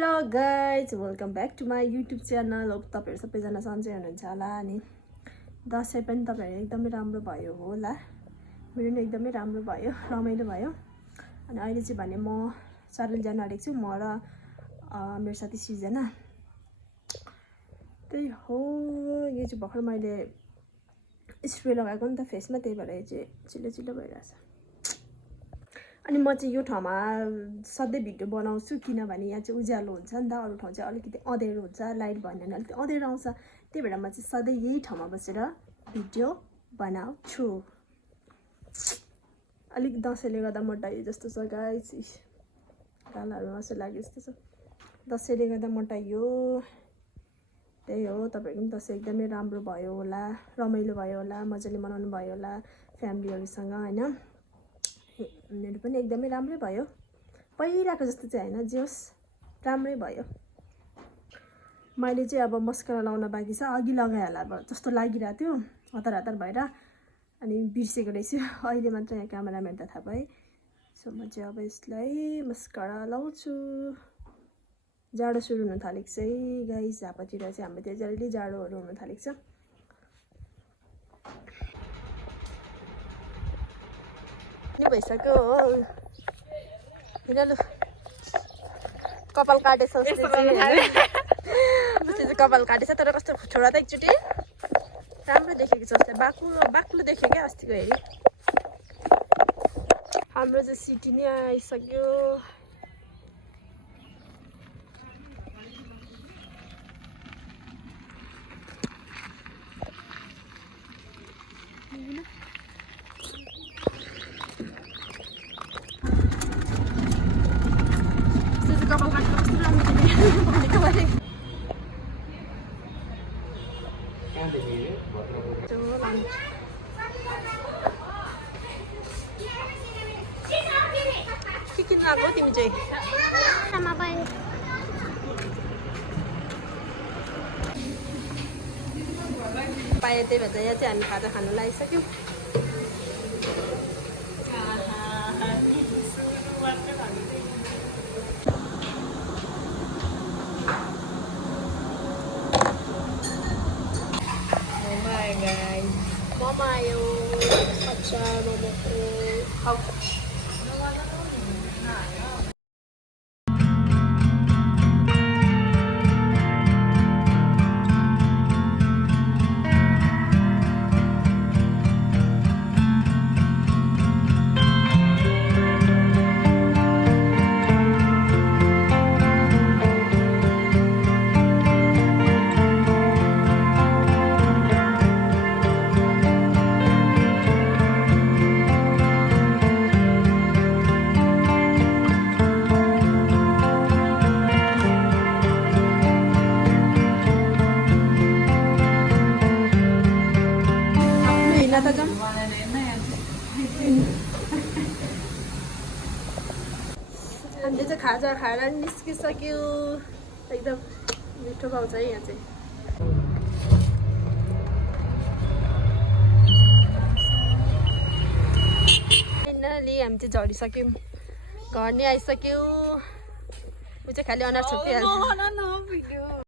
Hello guys, welcome back to my YouTube channel. अब तपाईँहरू सबैजना सन्चै हुनुहुन्छ होला। अनि दसैँ पनि तपाईँहरू एकदमै राम्रो भयो होला। मेरो पनि एकदमै राम्रो भयो, रमाइलो भयो। अनि अहिले चाहिँ भने म सारेल जान आँटेको छु, म र मेरो साथी सृजना। त्यही हो, यो चाहिँ भर्खर मैले स्प्रे लगाएको नि त फेसमा, त्यही भएर चाहिँ चिल्लो चिल्लो भइरहेछ। अनि म चाहिँ यो ठाउँमा सधैँ भिडियो बनाउँछु किनभने यहाँ चाहिँ उज्यालो हुन्छ नि त, अरू ठाउँ चाहिँ अलिकति अँध्यारो हुन्छ, लाइट भएन भने अलिकति अँध्यारो आउँछ। त्यही भएर म चाहिँ सधैँ यही ठाउँमा बसेर भिडियो बनाउँछु। अलिक दसैँले गर्दा मोटाइयो जस्तो छ गाइस, गालाहरू मासु लाग्यो जस्तो छ। दसैँले गर्दा मोटाइयो, त्यही हो। तपाईँहरूको पनि दसैँ एकदमै राम्रो भयो होला, रमाइलो भयो होला, मजाले मनाउनु भयो होला फ्यामिलीहरूसँग होइन। मेरो पनि एकदमै राम्रै भयो, पहिलाको जस्तो चाहिँ होइन, जे होस् राम्रै भयो। मैले चाहिँ अब मस्कारा लाउन बाँकी छ, अघि लगाइहाल्ला जस्तो लागिरहेको थियो हतार हतार भएर, अनि बिर्सेको रहेछु। अहिले मात्र यहाँ क्यामेराम्यान त थाहा पाएँ। सो म चाहिँ अब यसलाई मस्कारा लाउँछु। जाडो सुरु हुन थालेको छ है गाइस, झापातिर चाहिँ हाम्रोतिर जहिले जाडोहरू हुन थालेको छ। भइसक्यो हो, कपाल काटेछ उसले चाहिँ कपाल काटेछ, तर कस्तो छोरा त एकचोटि राम्रो देखेको छ जस्तै, बाक्लो देख्यो क्या अस्तिको हेरी। हाम्रो चाहिँ सिटी नै आइसक्यो। के किन लाग्यो तिमी चाहिँ? पाए त्यही भएर यहाँ चाहिँ हामी खाजा खानु लागिसक्यौँ। मोमो आयो, अचार मोमोको खाऊ। हामीले चाहिँ खाजा खाएर निस्किसक्यो। एकदम मिठो पाउँछ है यहाँ चाहिँ। फाइनली हामी चाहिँ झरिसक्यौँ, घर नै आइसक्यो। ऊ चाहिँ खालि अनुहार छोपिहाल्छ।